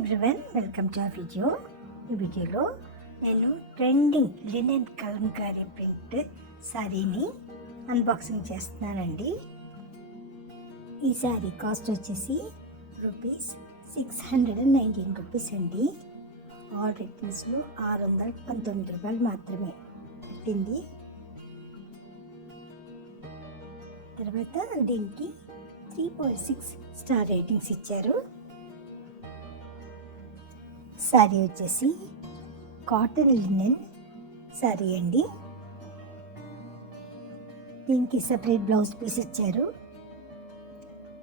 Everyone, welcome to our video. ఈ వీడియోలో నేను ట్రెండింగ్ లినెన్ కలంకారీ ప్రింట్ శారీని అన్బాక్సింగ్ చేస్తున్నానండి. ఈ శారీ కాస్ట్ వచ్చేసి ₹619 అండి. ఆల్ రిటర్న్స్లో ₹619 మాత్రమే పెట్టింది. తర్వాత దీనికి 3.6 స్టార్ రేటింగ్స్ ఇచ్చారు. శారీ వచ్చేసి కాటన్ లినెన్ శారీ అండి. దీనికి సపరేట్ బ్లౌజ్ పీస్ ఇచ్చారు.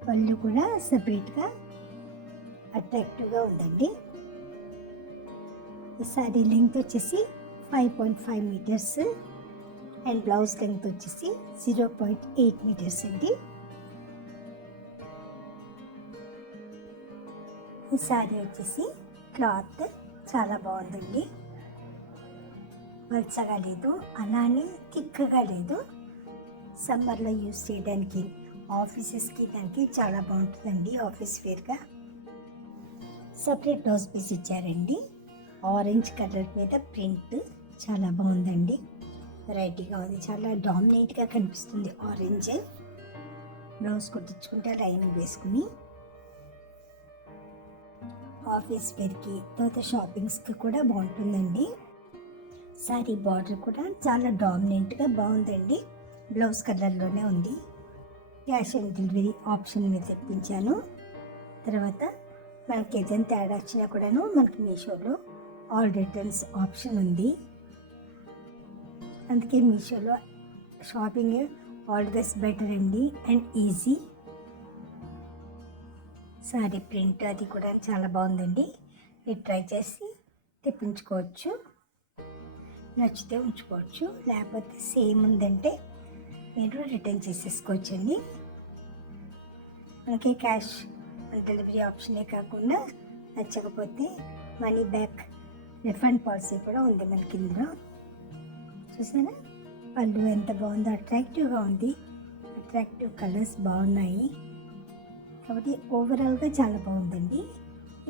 పళ్ళు కూడా సపరేట్గా అట్రాక్టివ్గా ఉందండి. ఈ శారీ లెంగ్త్ వచ్చేసి 5.5 మీటర్స్ అండ్ బ్లౌజ్ లెంగ్త్ వచ్చేసి 0.8 మీటర్స్ అండి. ఈ శారీ వచ్చేసి క్లాత్ చాలా బాగుందండి. పల్చగా లేదు, అలానే థిక్గా లేదు. సమ్మర్లో యూస్ చేయడానికి ఆఫీసెస్కి దానికి చాలా బాగుంటుందండి. ఆఫీస్ వేర్గా సపరేట్ బ్లౌజ్ పీస్ ఇచ్చారండి. ఆరెంజ్ కలర్ మీద ప్రింట్ చాలా బాగుందండి. వెరైటీగా ఉంది, చాలా డామినేట్గా కనిపిస్తుంది. ఆరెంజ్ బ్లౌజ్ కుట్టించుకుంటే లైనింగ్ వేసుకుని ఆఫీస్ వేర్కి తర్వాత షాపింగ్స్కి కూడా బాగుంటుందండి. శారీ బార్డర్ కూడా చాలా డామినెంట్గా బాగుందండి. బ్లౌజ్ కలర్లోనే ఉంది. క్యాష్ ఆన్ డెలివరీ ఆప్షన్ మీద తెప్పించాను. తర్వాత మనకి ఏదైనా తేడా వచ్చినా కూడాను మనకి మీషోలో ఆల్ రిటర్న్స్ ఆప్షన్ ఉంది. అందుకే మీషోలో షాపింగ్ ఆల్వేస్ బెటర్ అండి అండ్ ఈజీ. శారీ ప్రింట్ అది కూడా చాలా బాగుందండి. మీరు ట్రై చేసి తెప్పించుకోవచ్చు. నచ్చితే ఉంచుకోవచ్చు, లేకపోతే సేమ్ ఉందంటే మీరు రిటర్న్ చేసేసుకోవచ్చండి. మనకి క్యాష్ డెలివరీ ఆప్షనే కాకుండా నచ్చకపోతే మనీ బ్యాక్ రిఫండ్ పాలసీ కూడా ఉంది మనకి ఇందులో. చూసారా పళ్ళు ఎంత బాగుందో, అట్రాక్టివ్గా ఉంది. అట్రాక్టివ్ కలర్స్ బాగున్నాయి కాబట్టి ఓవరాల్గా చాలా బాగుందండి.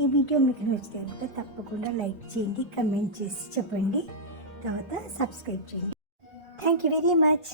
ఈ వీడియో మీకు నచ్చితే కనుక తప్పకుండా లైక్ చేయండి, కమెంట్ చేసి చెప్పండి, తర్వాత సబ్స్క్రైబ్ చేయండి. Thank you very much.